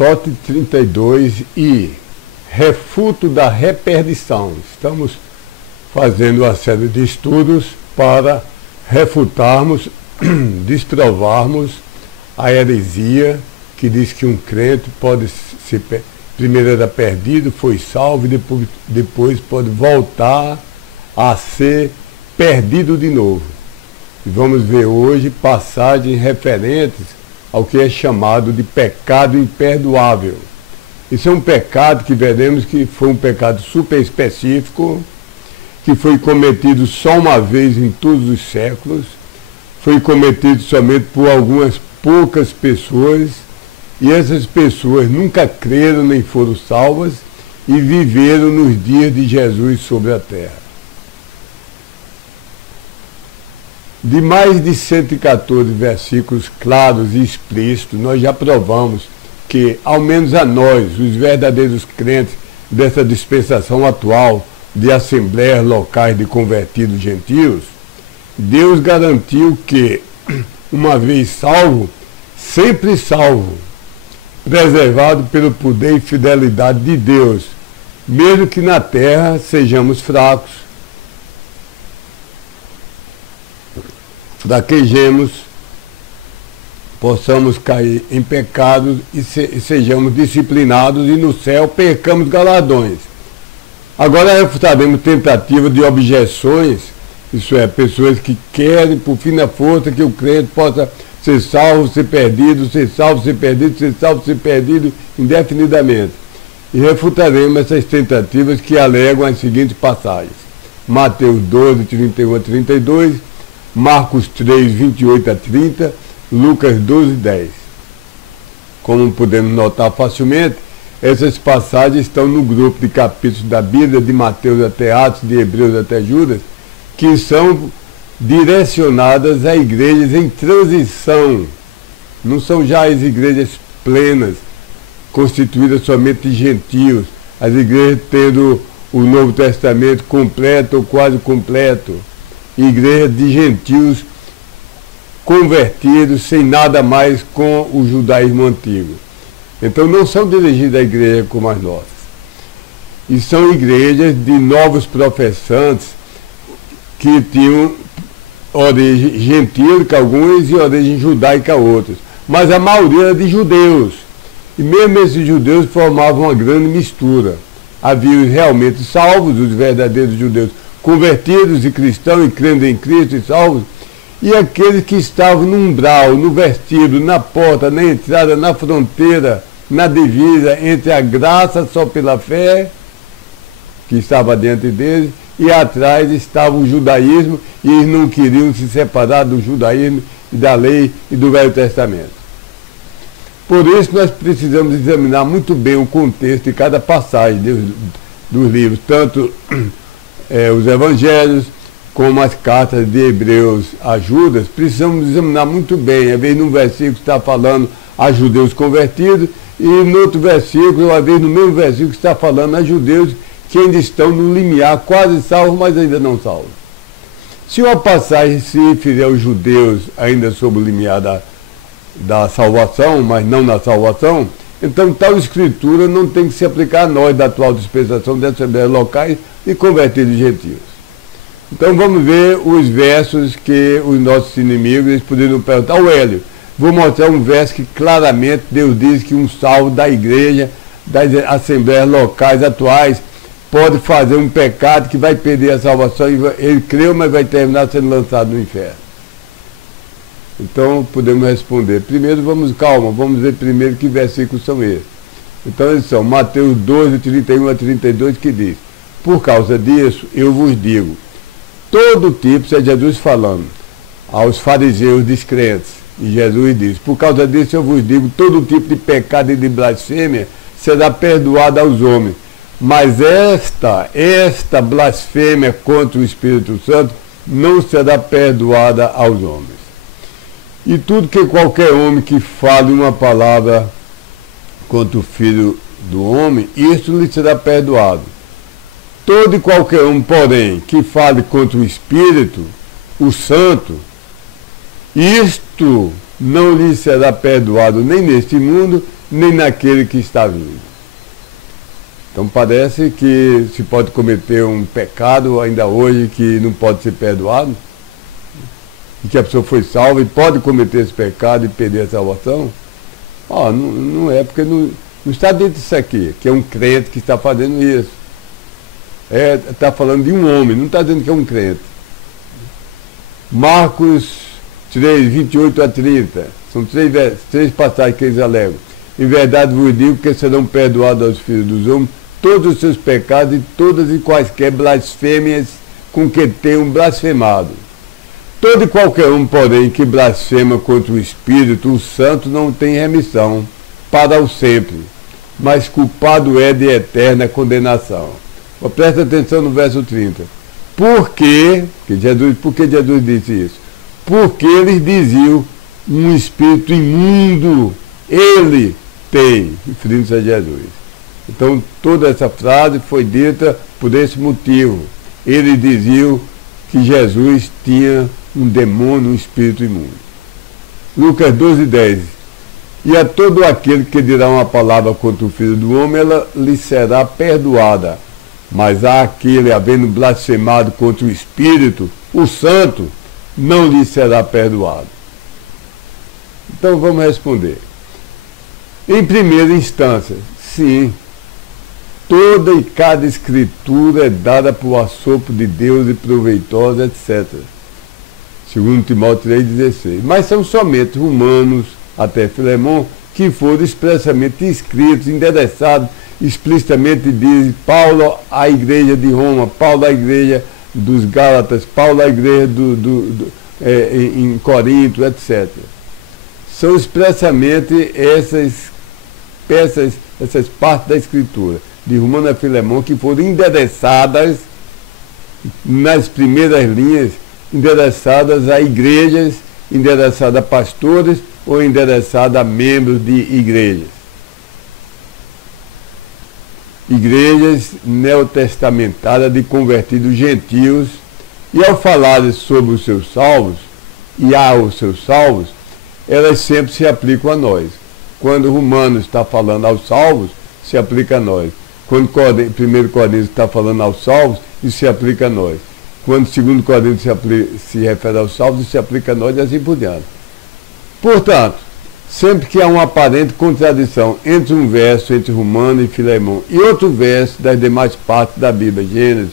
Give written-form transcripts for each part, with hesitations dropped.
SOT 32 e refuto da reperdição. Estamos fazendo uma série de estudos para refutarmos, desprovarmos a heresia que diz que um crente pode ser, primeiro era perdido, foi salvo e depois pode voltar a ser perdido de novo. E vamos ver hoje passagens referentes ao que é chamado de pecado imperdoável. Isso é um pecado que veremos que foi um pecado super específico, que foi cometido só uma vez em todos os séculos, foi cometido somente por algumas poucas pessoas, e essas pessoas nunca creram nem foram salvas e viveram nos dias de Jesus sobre a terra. De mais de 114 versículos claros e explícitos, nós já provamos que, ao menos a nós, os verdadeiros crentes dessa dispensação atual de assembleias locais de convertidos gentios, Deus garantiu que, uma vez salvo, sempre salvo, preservado pelo poder e fidelidade de Deus, mesmo que na terra sejamos fracos, fraquejemos, possamos cair em pecados e sejamos disciplinados e no céu percamos galardões. Agora refutaremos tentativas de objeções, isso é, pessoas que querem por fim da força que o crente possa ser salvo, ser perdido, ser salvo, ser perdido, ser salvo, ser perdido indefinidamente. E refutaremos essas tentativas que alegam as seguintes passagens: Mateus 12, 31 a 32, Marcos 3, 28 a 30, Lucas 12, 10. Como podemos notar facilmente, essas passagens estão no grupo de capítulos da Bíblia, de Mateus até Atos, de Hebreus até Judas, que são direcionadas a igrejas em transição. Não são já as igrejas plenas, constituídas somente de gentios, as igrejas tendo o Novo Testamento completo ou quase completo, igrejas de gentios convertidos sem nada mais com o judaísmo antigo. Então não são dirigidas à igreja como as nossas. E são igrejas de novos professantes que tinham origem gentílica alguns e origem judaica outros. Mas a maioria era de judeus. E mesmo esses judeus formavam uma grande mistura. Havia os realmente salvos, os verdadeiros judeus convertidos e cristãos e crendo em Cristo e salvos, e aqueles que estavam no umbral, no vestíbulo, na porta, na entrada, na fronteira, na divisa entre a graça só pela fé, que estava diante deles, e atrás estava o judaísmo, e eles não queriam se separar do judaísmo e da lei e do Velho Testamento. Por isso nós precisamos examinar muito bem o contexto de cada passagem dos livros, tanto os evangelhos, como as cartas de Hebreus a Judas. Precisamos examinar muito bem. Às vezes num versículo está falando a judeus convertidos, e no outro versículo, às vezes no mesmo versículo, está falando a judeus que ainda estão no limiar, quase salvos, mas ainda não salvos. Se uma passagem se referir aos judeus ainda sob o limiar da salvação, mas não na salvação, então tal escritura não tem que se aplicar a nós da atual dispensação das assembleias locais e convertidos gentios. Então vamos ver os versos que os nossos inimigos eles poderiam perguntar. Hélio, vou mostrar um verso que claramente Deus diz que um salvo da igreja, das assembleias locais atuais, pode fazer um pecado que vai perder a salvação, e ele creu, mas vai terminar sendo lançado no inferno. Então podemos responder. Primeiro vamos ver primeiro que versículos são esses. Então eles são Mateus 12, 31 a 32, que diz: por causa disso eu vos digo, todo tipo, isso é Jesus falando aos fariseus descrentes, e Jesus diz: por causa disso eu vos digo, todo tipo de pecado e de blasfêmia será perdoado aos homens, mas esta blasfêmia contra o Espírito Santo não será perdoada aos homens. E tudo que qualquer homem que fale uma palavra contra o Filho do Homem, isso lhe será perdoado. Todo e qualquer um, porém, que fale contra o Espírito, o Santo, isto não lhe será perdoado nem neste mundo nem naquele que está vindo. Então parece que se pode cometer um pecado ainda hoje que não pode ser perdoado, e que a pessoa foi salva e pode cometer esse pecado e perder a salvação. Não é, porque não está dentro disso aqui, que é um crente que está fazendo isso. Está falando de um homem, não está dizendo que é um crente. Marcos 3, 28 a 30, são três passagens que eles alegam. Em verdade vos digo que serão perdoados aos filhos dos homens todos os seus pecados e todas e quaisquer blasfêmias com que tenham blasfemado. Todo e qualquer um, porém, que blasfema contra o Espírito, o Santo, não tem remissão para o sempre, mas culpado é de eterna condenação. Presta atenção no verso 30. Por que Jesus disse isso? Porque eles diziam, um espírito imundo ele tem, referindo-se a Jesus. Então, toda essa frase foi dita por esse motivo. Eles diziam que Jesus tinha um demônio, um espírito imundo. Lucas 12, 10. E a todo aquele que dirá uma palavra contra o Filho do Homem, ela lhe será perdoada. Mas a aquele, havendo blasfemado contra o Espírito, o Santo, não lhe será perdoado. Então vamos responder. Em primeira instância, sim, toda e cada escritura é dada por assopro de Deus e proveitosa, etc. Segundo Timóteo 3,16. Mas são somente Romanos, até Filemão, que foram expressamente escritos, endereçados, explicitamente diz Paulo à igreja de Roma, Paulo à igreja dos Gálatas, Paulo à igreja em Corinto, etc. São expressamente essas partes da Escritura, de Romano a Filemão, que foram endereçadas nas primeiras linhas, endereçadas a igrejas, endereçadas a pastores ou endereçadas a membros de igrejas. Igrejas neotestamentárias de convertidos gentios, e ao falar sobre os seus salvos, e aos seus salvos, elas sempre se aplicam a nós. Quando Romanos está falando aos salvos, se aplica a nós. Quando 1 Coríntios está falando aos salvos, isso se aplica a nós. Quando 2 Coríntios se refere aos salvos, isso se aplica a nós e assim por diante. Portanto, sempre que há uma aparente contradição entre um verso entre Romano e Filemão e outro verso das demais partes da Bíblia, Gênesis,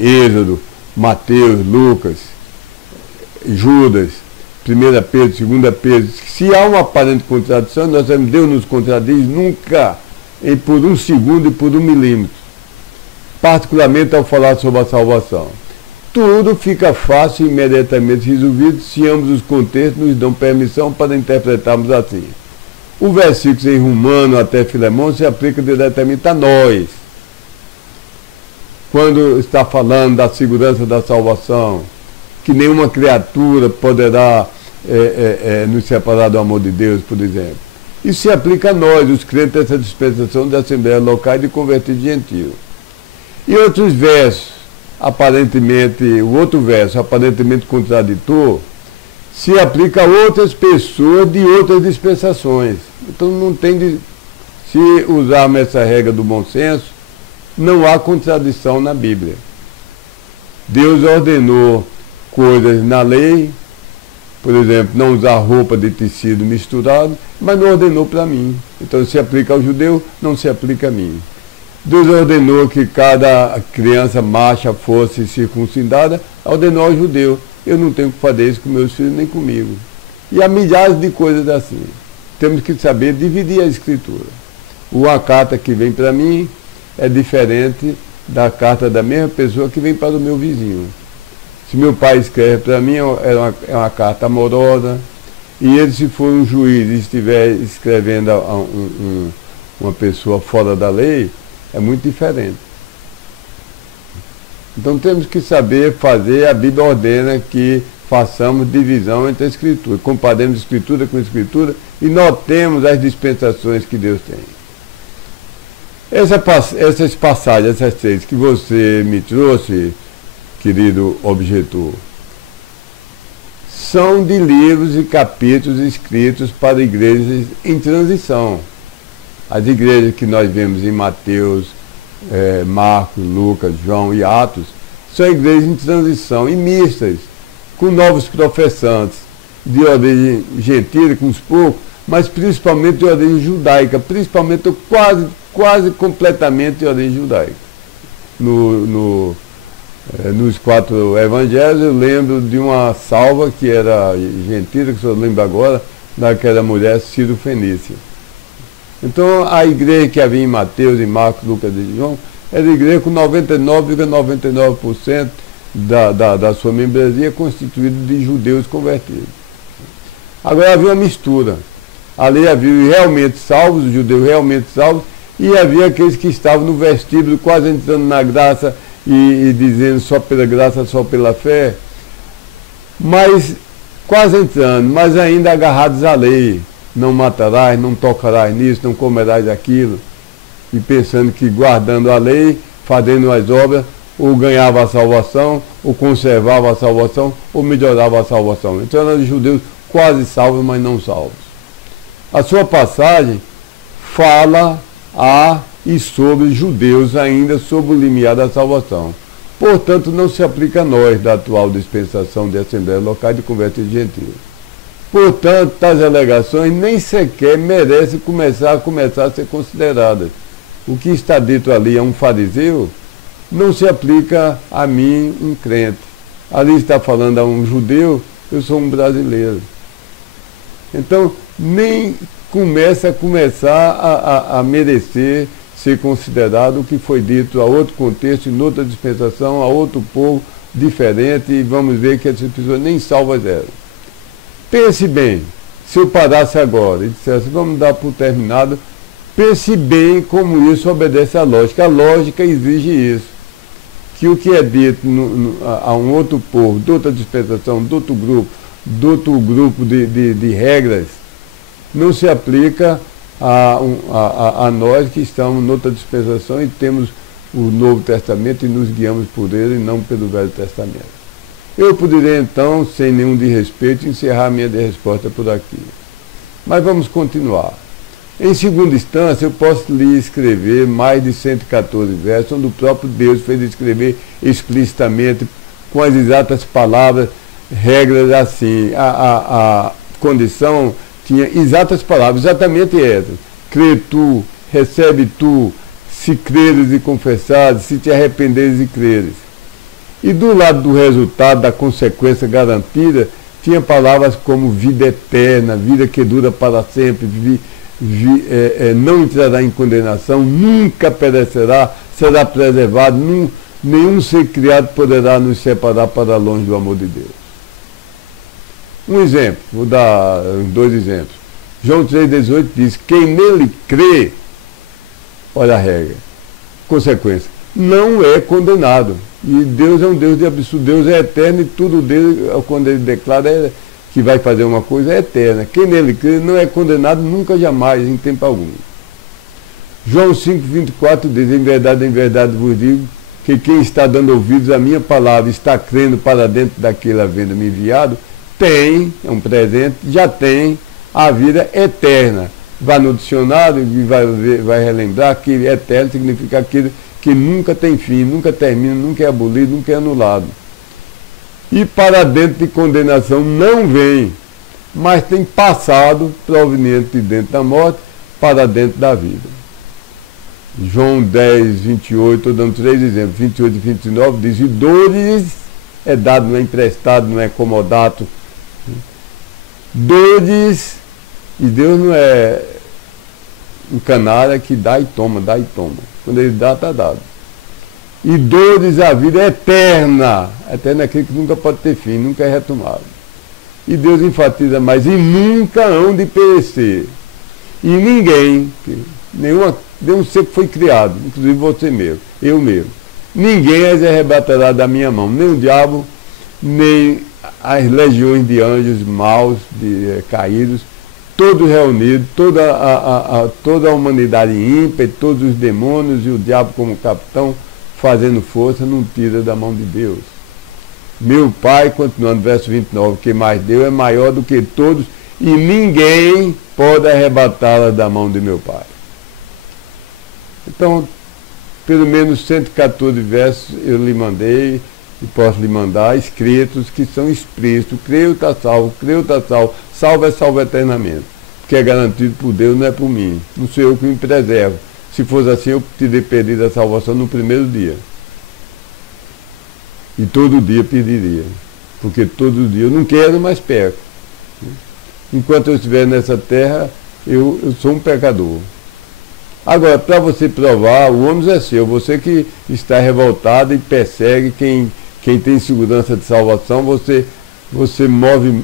Êxodo, Mateus, Lucas, Judas, 1 Pedro, 2 Pedro, se há uma aparente contradição, nós sabemos que Deus nos contradiz nunca, por um segundo e por um milímetro, particularmente ao falar sobre a salvação. Tudo fica fácil e imediatamente resolvido se ambos os contextos nos dão permissão para interpretarmos assim. O versículo em Romano até Filemão se aplica diretamente a nós. Quando está falando da segurança da salvação, que nenhuma criatura poderá nos separar do amor de Deus, por exemplo. Isso se aplica a nós, os crentes dessa dispensação da Assembleia Local de Convertidos Gentios. E outros versos, o outro verso, aparentemente contraditor, se aplica a outras pessoas de outras dispensações. Então não tem se usarmos essa regra do bom senso, não há contradição na Bíblia. Deus ordenou coisas na lei, por exemplo, não usar roupa de tecido misturado, mas não ordenou para mim. Então se aplica ao judeu, não se aplica a mim. Deus ordenou que cada criança macha fosse circuncidada, ordenou ao judeu. Eu não tenho que fazer isso com meus filhos nem comigo. E há milhares de coisas assim. Temos que saber dividir a escritura. Uma carta que vem para mim é diferente da carta da mesma pessoa que vem para o meu vizinho. Se meu pai escreve para mim, é uma carta amorosa, e ele, se for um juiz e estiver escrevendo a uma pessoa fora da lei, é muito diferente. Então temos que saber fazer, a Bíblia ordena que façamos divisão entre a Escritura, comparemos Escritura com Escritura e notemos as dispensações que Deus tem. Essas passagens, essas três que você me trouxe, querido objetor, são de livros e capítulos escritos para igrejas em transição. As igrejas que nós vemos em Mateus, Marcos, Lucas, João e Atos, são igrejas em transição e mistas, com novos professantes, de origem gentílica, com uns poucos, mas principalmente de origem judaica, principalmente ou quase completamente de origem judaica. Nos 4 evangelhos eu lembro de uma salva que era gentílica, que eu lembro agora, daquela mulher Ciro-Fenícia. Então a igreja que havia em Mateus, em Marcos, Lucas e João, era a igreja com 99,99% da sua membresia constituída de judeus convertidos. Agora havia uma mistura. Ali havia realmente salvos, os judeus realmente salvos, e havia aqueles que estavam no vestíbulo, quase entrando na graça e dizendo só pela graça, só pela fé, mas quase entrando, mas ainda agarrados à lei. Não matarás, não tocarás nisso, não comerás aquilo, e pensando que guardando a lei, fazendo as obras, ou ganhava a salvação, ou conservava a salvação, ou melhorava a salvação. Então eram judeus quase salvos, mas não salvos. A sua passagem fala e sobre judeus ainda sob o limiar da salvação. Portanto, não se aplica a nós da atual dispensação de assembleias locais de convertidos gentios. Portanto, tais alegações nem sequer merecem começar a ser consideradas. O que está dito ali a um fariseu não se aplica a mim, um crente. Ali está falando a um judeu, eu sou um brasileiro. Então, nem começar a merecer ser considerado o que foi dito a outro contexto, em outra dispensação, a outro povo diferente, e vamos ver que essas pessoas nem salvas eram. Pense bem, se eu parasse agora e dissesse, vamos dar por terminado, pense bem como isso obedece à lógica. A lógica exige isso, que o que é dito a um outro povo, de outra dispensação, de outro grupo de regras, não se aplica a nós que estamos noutra dispensação e temos o Novo Testamento e nos guiamos por ele e não pelo Velho Testamento. Eu poderia então, sem nenhum desrespeito, encerrar minha resposta por aqui. Mas vamos continuar. Em segunda instância, eu posso lhe escrever mais de 114 versos, onde o próprio Deus fez escrever explicitamente, com as exatas palavras, regras assim. A condição tinha exatas palavras, exatamente essas. Crê tu, recebe tu, se creres e confessares, se te arrependeres e creres. E do lado do resultado, da consequência garantida, tinha palavras como vida eterna, vida que dura para sempre, não entrará em condenação, nunca perecerá, será preservado, nenhum ser criado poderá nos separar para longe do amor de Deus. Um exemplo, vou dar 2 exemplos. João 3,18 diz, quem nele crê, olha a regra, consequência, não é condenado. E Deus é um Deus de absurdo, Deus é eterno e tudo dele, quando ele declara que vai fazer uma coisa, é eterna. Quem nele crê não é condenado nunca, jamais, em tempo algum. João 5,24 diz, em verdade vos digo, que quem está dando ouvidos à minha palavra, está crendo para dentro daquele havendo-me enviado, tem, é um presente, já tem a vida eterna. Vai no dicionário e vai relembrar que eterno significa aquilo que nunca tem fim, nunca termina, nunca é abolido, nunca é anulado. E para dentro de condenação não vem, mas tem passado, proveniente de dentro da morte, para dentro da vida. João 10, 28, estou dando 3 exemplos, 28 e 29, diz, e dores é dado, não é emprestado, não é comodato. Dores, e Deus não é um canário que dá e toma, dá e toma. Quando ele dá, está dado. E dores a vida é eterna. Eterna é aquilo que nunca pode ter fim, nunca é retomado. E Deus enfatiza mais, e nunca hão de perecer. E ninguém, nenhum ser que foi criado, inclusive você mesmo, eu mesmo, ninguém as arrebatará da minha mão, nem o diabo, nem as legiões de anjos maus, caídos, todos reunidos, toda a humanidade ímpia, todos os demônios e o diabo como capitão, fazendo força, não tira da mão de Deus. Meu Pai, continuando verso 29, que mais deu é maior do que todos, e ninguém pode arrebatá-la da mão de meu Pai. Então, pelo menos 114 versos eu lhe mandei e posso lhe mandar escritos que são explícitos. Creio está salvo, salvo é salvo eternamente, porque é garantido por Deus, não é por mim, não sou eu que me preservo. Se fosse assim, eu teria perdido a salvação no primeiro dia. E todo dia pediria, porque todo dia eu não quero, mas perco. Enquanto eu estiver nessa terra, eu sou um pecador. Agora, para você provar, o ônus é seu. Você que está revoltado e persegue quem tem segurança de salvação, você move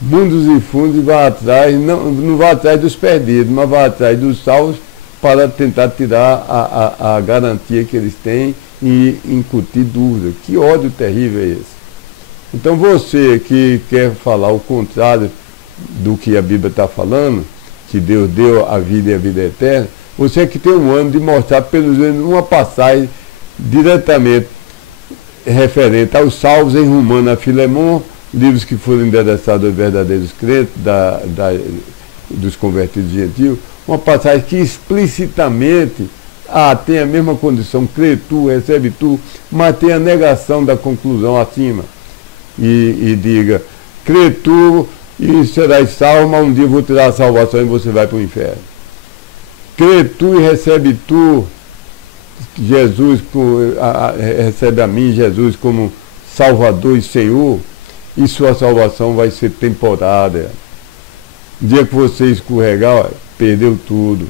mundos e fundos e vai atrás, não vai atrás dos perdidos, mas vai atrás dos salvos para tentar tirar a garantia que eles têm e incutir dúvida. Que ódio terrível é esse? Então você que quer falar o contrário do que a Bíblia está falando, que Deus deu a vida e a vida eterna, você é que tem um ano de mostrar pelo menos uma passagem diretamente referente aos salvos em Romano a Filemon, livros que foram endereçados aos verdadeiros crentes, dos convertidos gentios, uma passagem que explicitamente tem a mesma condição, crê tu, recebe tu, mas tem a negação da conclusão acima. E diga, crê tu e serás salvo, mas um dia eu vou tirar a salvação e você vai para o inferno. Crê tu e recebe tu, Jesus, recebe a mim, Jesus, como Salvador e Senhor, e sua salvação vai ser temporária. No dia que você escorregar, perdeu tudo.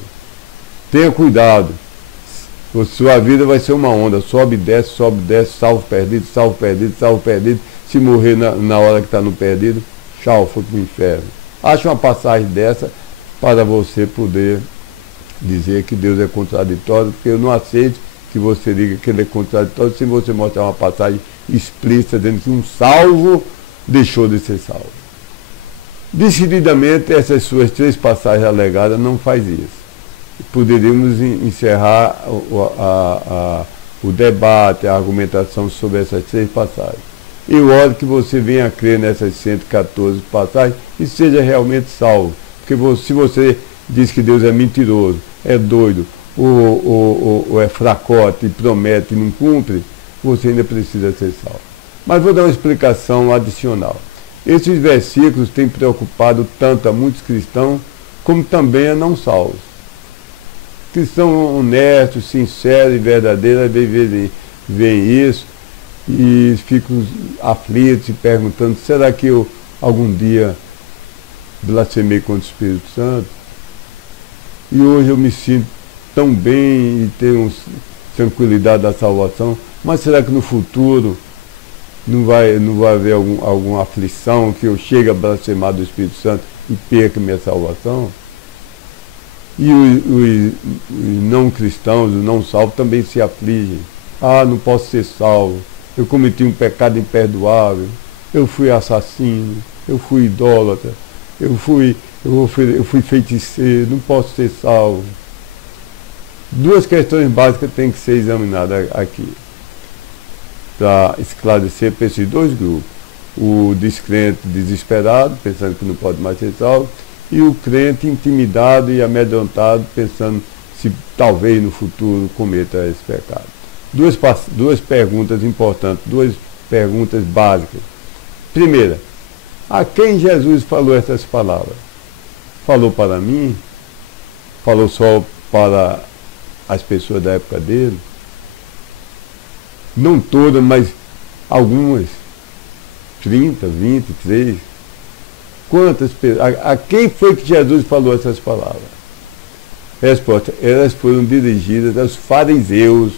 Tenha cuidado. Sua vida vai ser uma onda, sobe e desce, salvo, perdido, salvo, perdido, salvo, perdido. Se morrer na hora que está no perdido, tchau, foi para o inferno. Acha uma passagem dessa para você poder dizer que Deus é contraditório, porque eu não aceito que você diga que ele é contraditório sem você mostrar uma passagem explícita dizendo que um salvo deixou de ser salvo. Decididamente, essas suas 3 passagens alegadas não faz isso. Poderíamos encerrar o debate, a argumentação sobre essas 3 passagens. Eu oro que você venha a crer nessas 114 passagens e seja realmente salvo. Porque se você diz que Deus é mentiroso, é doido, ou é fracote e promete e não cumpre, você ainda precisa ser salvo. Mas vou dar uma explicação adicional. Esses versículos têm preocupado tanto a muitos cristãos, como também a não salvos. Cristãos honestos, sinceros e verdadeiros veem isso e ficam aflitos e perguntando, será que eu algum dia blasfemei contra o Espírito Santo? E hoje eu me sinto tão bem e tenho tranquilidade da salvação, mas será que no futuro não vai haver alguma aflição que eu chegue a blasfemar do Espírito Santo e perca minha salvação? E os não cristãos, os não salvos também se afligem. Não posso ser salvo, eu cometi um pecado imperdoável, eu fui assassino, eu fui idólatra, eu fui feiticeiro, não posso ser salvo. 2 questões básicas têm que ser examinadas aqui, para esclarecer para esses 2 grupos. O descrente desesperado, pensando que não pode mais ser salvo, e o crente intimidado e amedrontado, pensando se talvez no futuro cometa esse pecado. 2 perguntas importantes, 2 perguntas básicas. Primeira, a quem Jesus falou essas palavras? Falou para mim? Falou só para as pessoas da época dele? Não todas, mas algumas. 30, 20, 3. Quantas pessoas? A quem foi que Jesus falou essas palavras? Resposta: elas foram dirigidas aos fariseus,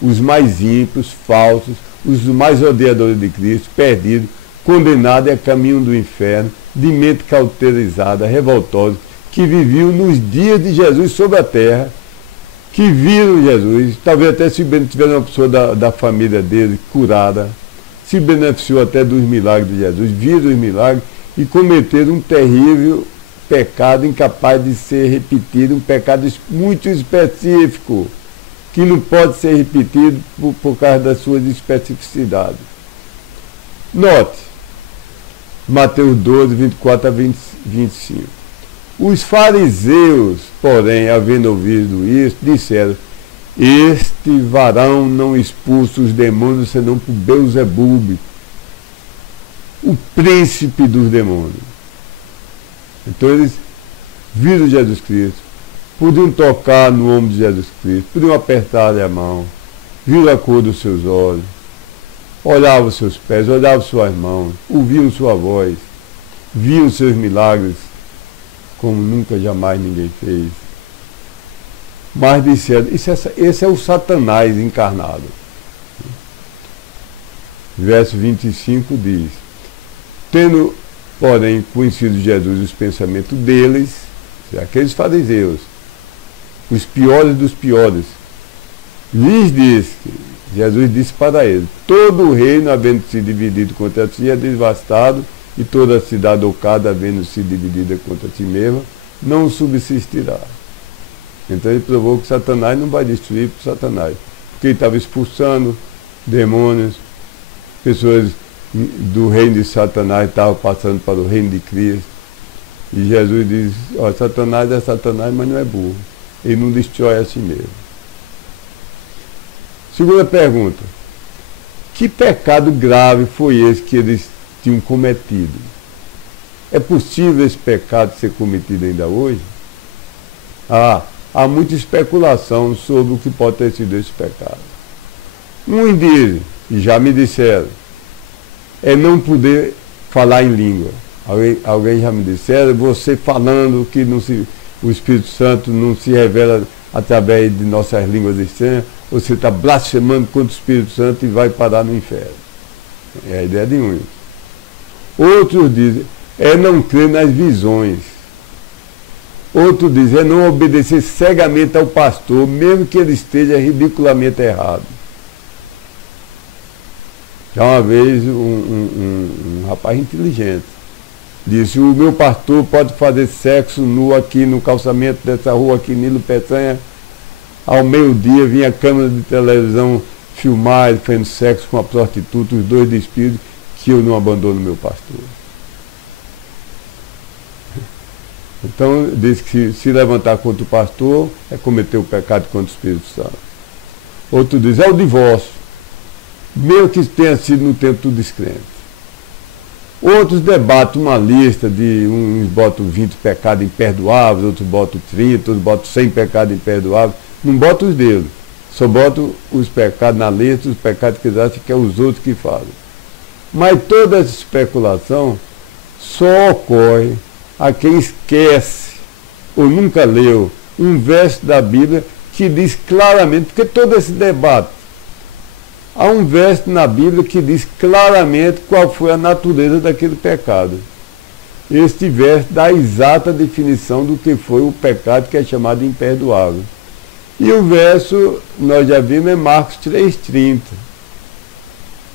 os mais ímpios, falsos, os mais odiadores de Cristo, perdidos, condenados a caminho do inferno, de mente cauterizada, revoltosa, que viviam nos dias de Jesus sobre a terra, que viram Jesus, talvez até se tiver uma pessoa da família dele curada, se beneficiou até dos milagres de Jesus, viram os milagres e cometeram um terrível pecado incapaz de ser repetido, um pecado muito específico, que não pode ser repetido por causa das suas especificidades. Note, Mateus 12, 24 a 25. Os fariseus, porém, havendo ouvido isso, disseram: este varão não expulsa os demônios senão por Beelzebub, o príncipe dos demônios. Então eles viram Jesus Cristo, podiam tocar no ombro de Jesus Cristo, podiam apertar-lhe a mão, viram a cor dos seus olhos, olhavam seus pés, olhavam suas mãos, ouviam sua voz, viam seus milagres, como nunca jamais ninguém fez. Mas disseram, esse é o Satanás encarnado. Verso 25 diz, tendo, porém, conhecido Jesus os pensamentos deles, aqueles fariseus, os piores dos piores, lhes disse, Jesus disse para eles, todo o reino, havendo se dividido contra si, é devastado, e toda a cidade ou casa, havendo se dividida contra si mesma, não subsistirá. Então ele provou que Satanás não vai destruir por Satanás, porque ele estava expulsando demônios, pessoas do reino de Satanás estavam passando para o reino de Cristo. E Jesus diz, ó, Satanás é Satanás, mas não é burro. Ele não destrói a si mesmo. Segunda pergunta. Que pecado grave foi esse que eles tinham cometido? É possível esse pecado ser cometido ainda hoje? Há muita especulação sobre o que pode ter sido esse pecado. Uns dizem, e já me disseram, é não poder falar em língua. Alguém já me disseram, você falando que o Espírito Santo não se revela através de nossas línguas estranhas, você está blasfemando contra o Espírito Santo e vai parar no inferno. É a ideia de uns. Outros dizem, é não crer nas visões. Outros dizem, é não obedecer cegamente ao pastor, mesmo que ele esteja ridiculamente errado. Já uma vez um rapaz inteligente disse, o meu pastor pode fazer sexo nu aqui no calçamento dessa rua aqui, Nilo Peçanha. Ao meio-dia vinha a câmera de televisão filmar ele fazendo sexo com a prostituta, os dois despidos, que eu não abandono meu pastor. Então, diz que se levantar contra o pastor é cometer o pecado contra o Espírito Santo. Outro diz, é o divórcio, mesmo que tenha sido no tempo do descrente. Outros debatem uma lista de, uns botam 20 pecados imperdoáveis, outros botam 30, outros botam 100 pecados imperdoáveis. Não botam os deles, só botam os pecados na lista, os pecados que eles acham que é os outros que fazem. Mas toda essa especulação só ocorre a quem esquece ou nunca leu um verso da Bíblia que diz claramente, porque todo esse debate, há um verso na Bíblia que diz claramente qual foi a natureza daquele pecado. Este verso dá a exata definição do que foi o pecado que é chamado imperdoável. E o verso, nós já vimos, é Marcos 3,30,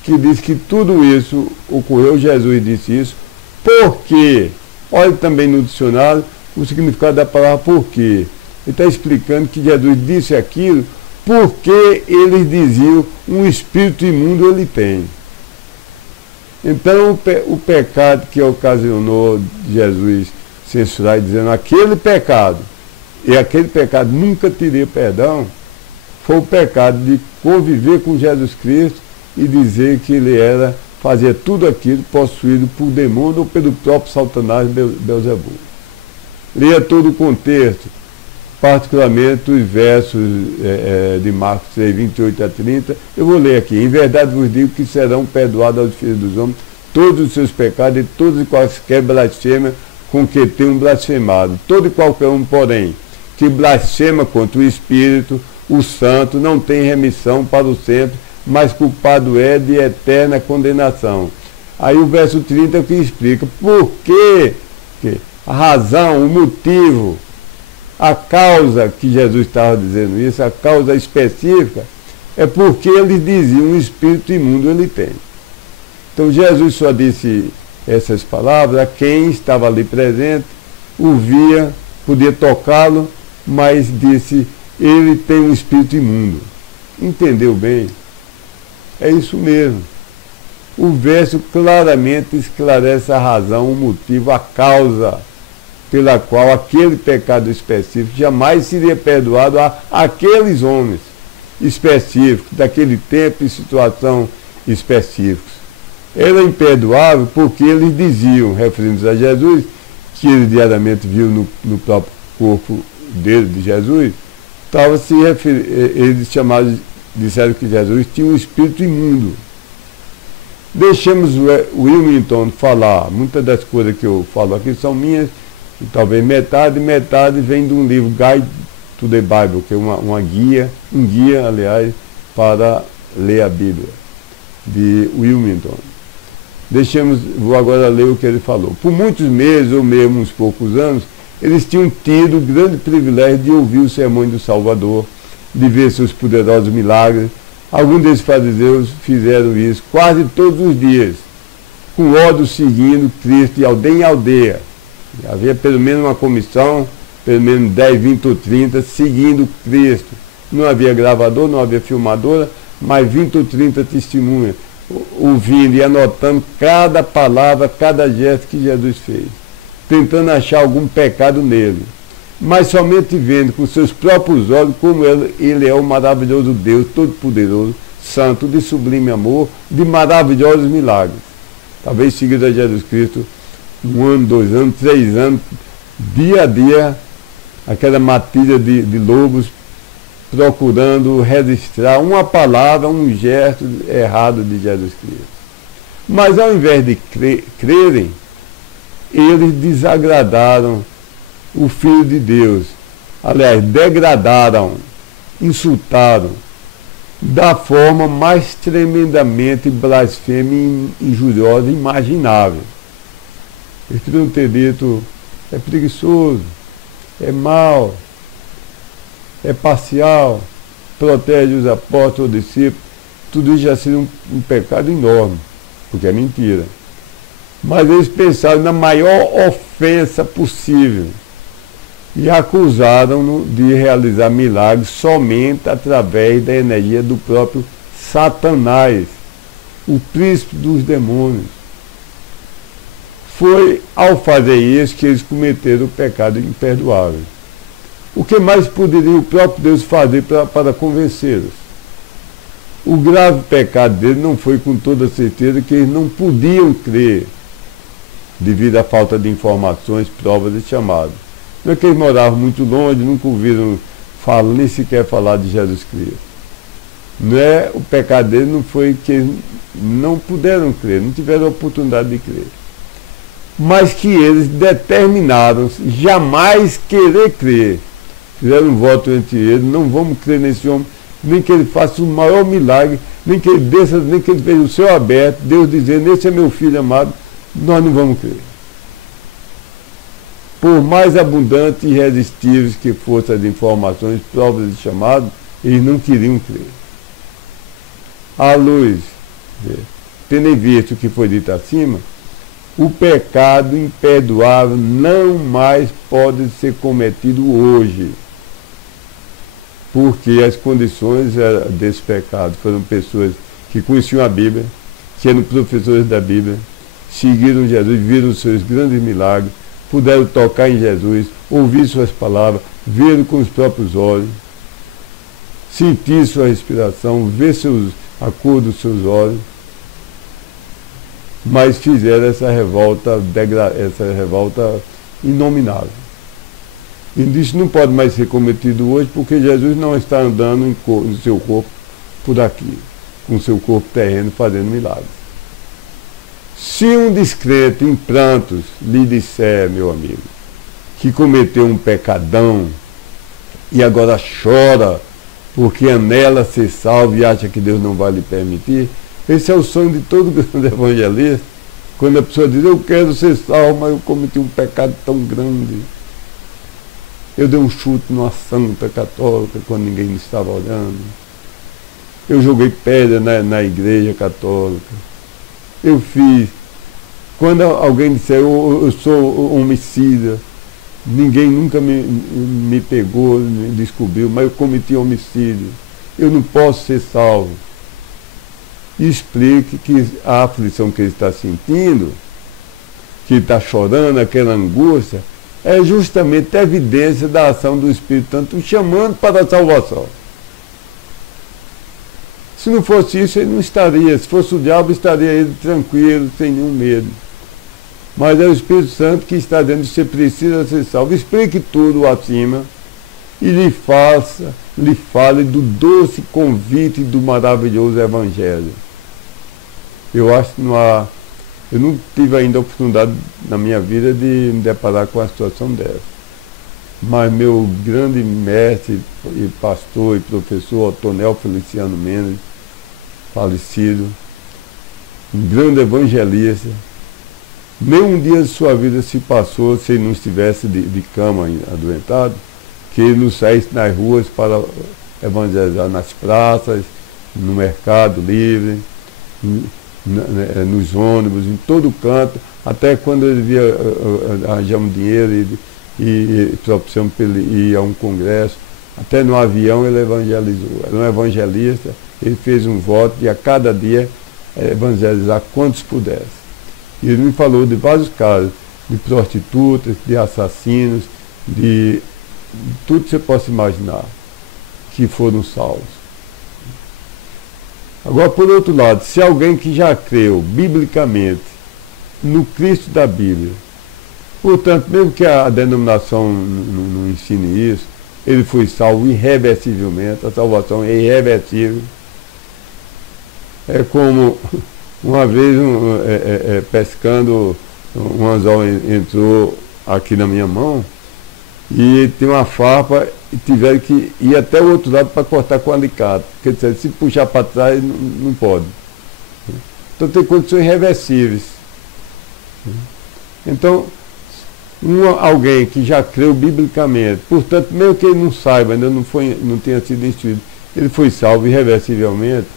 que diz que tudo isso ocorreu, Jesus disse isso, porque, olha também no dicionário o significado da palavra porque. Ele está explicando que Jesus disse aquilo porque eles diziam um espírito imundo ele tem. Então o pecado que ocasionou Jesus censurar e dizendo aquele pecado, e aquele pecado nunca teria perdão, foi o pecado de conviver com Jesus Cristo e dizer que ele fazia tudo aquilo possuído por demônio ou pelo próprio Satanás Beelzebub. Leia todo o contexto, particularmente os versos de Marcos 3, 28 a 30. Eu vou ler aqui. Em verdade vos digo que serão perdoados aos filhos dos homens todos os seus pecados e todos e quaisquer blasfêmias com que tenham blasfemado. Todo e qualquer um, porém, que blasfema contra o Espírito, o Santo, não tem remissão para o sempre, mas culpado é de eterna condenação. Aí o verso 30 é o que explica por que a razão, o motivo, a causa que Jesus estava dizendo isso, a causa específica, é porque eles diziam um espírito imundo ele tem. Então Jesus só disse essas palavras a quem estava ali presente, ouvia, podia tocá-lo, mas disse, ele tem um espírito imundo. Entendeu bem? É isso mesmo. O verso claramente esclarece a razão, o motivo, a causa pela qual aquele pecado específico jamais seria perdoado a aqueles homens. específicos, daquele tempo e situação específicos. Era imperdoável porque eles diziam, referindo-se a Jesus, que ele diariamente viu no próprio corpo dele, de Jesus, eles disseram que Jesus tinha um espírito imundo. Deixemos o Willmington falar. Muitas das coisas que eu falo aqui são minhas, e talvez metade vem de um livro, Guide to the Bible, que é um guia, aliás, para ler a Bíblia, de Willmington. Vou agora ler o que ele falou. Por muitos meses, ou mesmo uns poucos anos, eles tinham tido o grande privilégio de ouvir os sermões do Salvador, de ver seus poderosos milagres. Alguns desses fariseus fizeram isso quase todos os dias, com ódio seguindo Cristo de aldeia em aldeia. Havia pelo menos uma comissão, pelo menos 10, 20 ou 30, seguindo Cristo. Não havia gravador, não havia filmadora, mas 20 ou 30 testemunhas, ouvindo e anotando cada palavra, cada gesto que Jesus fez, tentando achar algum pecado nele, mas somente vendo com seus próprios olhos como ele é o maravilhoso Deus, todo-poderoso, santo, de sublime amor, de maravilhosos milagres. Talvez seguido a Jesus Cristo 1 ano, 2 anos, 3 anos, dia a dia, aquela matilha de lobos procurando registrar uma palavra, um gesto errado de Jesus Cristo. Mas ao invés de crerem, eles desagradaram o Filho de Deus. Aliás, degradaram, insultaram, da forma mais tremendamente blasfema e injuriosa imaginável. Eles podiam ter dito, é preguiçoso, é mau, é parcial, protege os apóstolos, os discípulos. Tudo isso já seria um pecado enorme, porque é mentira. Mas eles pensaram na maior ofensa possível e acusaram-no de realizar milagres somente através da energia do próprio Satanás, o príncipe dos demônios. Foi ao fazer isso que eles cometeram o pecado imperdoável. O que mais poderia o próprio Deus fazer para convencê-los? O grave pecado deles não foi com toda certeza que eles não podiam crer, devido à falta de informações, provas e chamados. Não é que eles moravam muito longe, nunca ouviram falar, nem sequer falar de Jesus Cristo. Não é, o pecado deles não foi que eles não puderam crer, não tiveram a oportunidade de crer. Mas que eles determinaram-se jamais querer crer. Fizeram um voto entre eles, não vamos crer nesse homem, nem que ele faça o maior milagre, nem que ele desça, nem que ele veja o céu aberto, Deus dizendo, esse é meu filho amado, nós não vamos crer. Por mais abundantes e irresistíveis que fossem as informações, provas e chamados, eles não queriam crer. À luz, tendo visto o que foi dito acima, o pecado imperdoável não mais pode ser cometido hoje, porque as condições desse pecado foram pessoas que conheciam a Bíblia, que eram professores da Bíblia, seguiram Jesus, viram seus grandes milagres, puderam tocar em Jesus, ouvir suas palavras, ver com os próprios olhos, sentir sua respiração, ver a cor dos seus olhos, mas fizeram essa revolta inominável. E isso não pode mais ser cometido hoje, porque Jesus não está andando no seu corpo por aqui, com o seu corpo terreno, fazendo milagres. Se um descrente em prantos lhe disser, meu amigo, que cometeu um pecadão e agora chora porque anela ser salvo e acha que Deus não vai lhe permitir, esse é o sonho de todo grande evangelista, quando a pessoa diz, eu quero ser salvo, mas eu cometi um pecado tão grande. Eu dei um chute numa santa católica quando ninguém estava olhando. Eu joguei pedra na igreja católica. Eu fiz. Quando alguém disser, eu sou homicida, ninguém nunca me pegou, me descobriu, mas eu cometi homicídio. Eu não posso ser salvo. E explique que a aflição que ele está sentindo, que ele está chorando, aquela angústia, é justamente a evidência da ação do Espírito Santo chamando para a salvação. Se não fosse isso, ele não estaria. Se fosse o diabo, estaria ele tranquilo, sem nenhum medo. Mas é o Espírito Santo que está dizendo que você precisa ser salvo. Explique tudo acima e lhe fale do doce convite do maravilhoso Evangelho. Eu acho que eu não tive ainda a oportunidade na minha vida de me deparar com uma situação dessa. Mas meu grande mestre e pastor e professor, Otonel Feliciano Mendes, falecido, um grande evangelista, nenhum dia de sua vida se passou se ele não estivesse de cama adoentado, que ele não saísse nas ruas para evangelizar nas praças, no mercado livre, nos ônibus, em todo canto, até quando ele via arranjar um dinheiro e opção para ele ir a um congresso, até no avião ele evangelizou. Era um evangelista, ele fez um voto de a cada dia evangelizar quantos pudesse. E ele me falou de vários casos, de prostitutas, de assassinos, de tudo que você possa imaginar, que foram salvos. Agora, por outro lado, se alguém que já creu biblicamente no Cristo da Bíblia, portanto, mesmo que a denominação não ensine isso, ele foi salvo irreversivelmente, a salvação é irreversível. É como uma vez pescando, um anzol entrou aqui na minha mão e tem uma farpa e tiveram que ir até o outro lado para cortar com o alicate, porque se puxar para trás não pode. Então tem condições irreversíveis. Então, alguém que já creu biblicamente, portanto, mesmo que ele não saiba, ainda não tenha sido instruído, ele foi salvo irreversivelmente.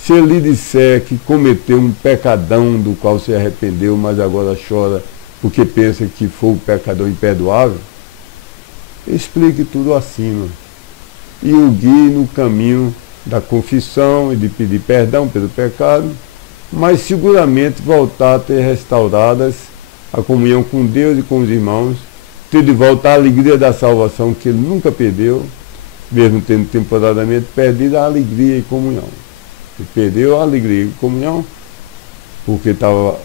Se ele lhe disser que cometeu um pecadão do qual se arrependeu, mas agora chora porque pensa que foi um pecador imperdoável, explique tudo acima e o guie no caminho da confissão e de pedir perdão pelo pecado, mas seguramente voltar a ter restauradas a comunhão com Deus e com os irmãos, ter de volta a alegria da salvação que ele nunca perdeu, mesmo tendo temporariamente perdido a alegria e comunhão. Ele perdeu a alegria e comunhão porque estava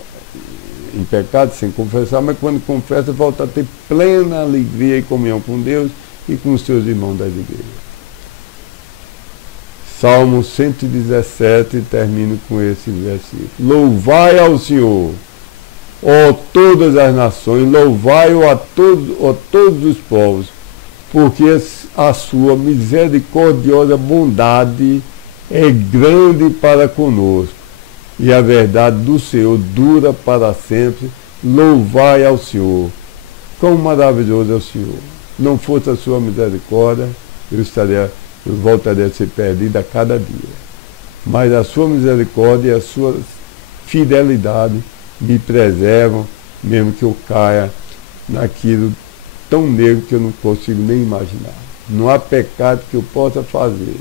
em pecado, sem confessar, mas quando confessa, volta a ter plena alegria e comunhão com Deus e com os seus irmãos das igrejas. Salmo 117, termino com esse versículo. Louvai ao Senhor, ó todas as nações, louvai-o a todos os povos, porque a sua misericordiosa bondade é grande para conosco, e a verdade do Senhor dura para sempre. Louvai ao Senhor. Quão maravilhoso é o Senhor. Não fosse a sua misericórdia, eu voltaria a ser perdido a cada dia. Mas a sua misericórdia e a sua fidelidade me preservam, mesmo que eu caia naquilo tão negro que eu não consigo nem imaginar. Não há pecado que eu possa fazer,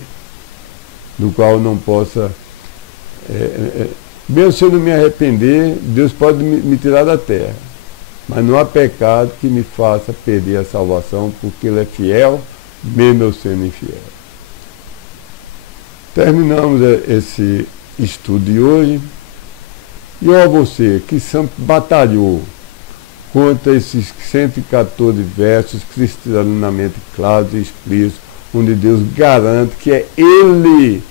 do qual eu não possa... mesmo se eu não me arrepender, Deus pode me tirar da terra. Mas não há pecado que me faça perder a salvação, porque Ele é fiel, mesmo eu sendo infiel. Terminamos esse estudo de hoje. E ó você que sempre batalhou contra esses 114 versos cristalinamente claros e explícitos, onde Deus garante que é Ele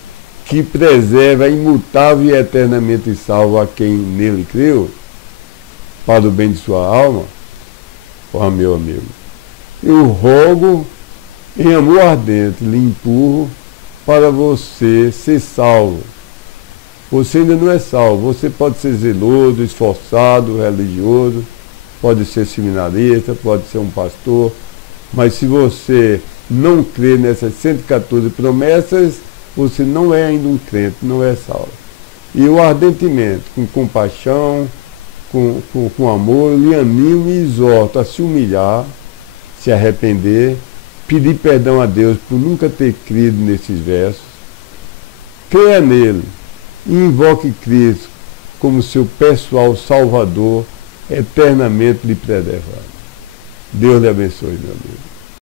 que preserva imutável e eternamente salvo a quem nele creu, para o bem de sua alma. Ó meu amigo, eu rogo em amor ardente, lhe empurro para você ser salvo. Você ainda não é salvo, você pode ser zeloso, esforçado, religioso, pode ser seminarista, pode ser um pastor, mas se você não crê nessas 114 promessas, você não é ainda um crente, não é salvo. E eu ardentemente, com compaixão, com amor, eu lhe animo e exorto a se humilhar, se arrepender, pedir perdão a Deus por nunca ter crido nesses versos, creia nele e invoque Cristo como seu pessoal salvador, eternamente lhe preservado. Deus lhe abençoe, meu amigo.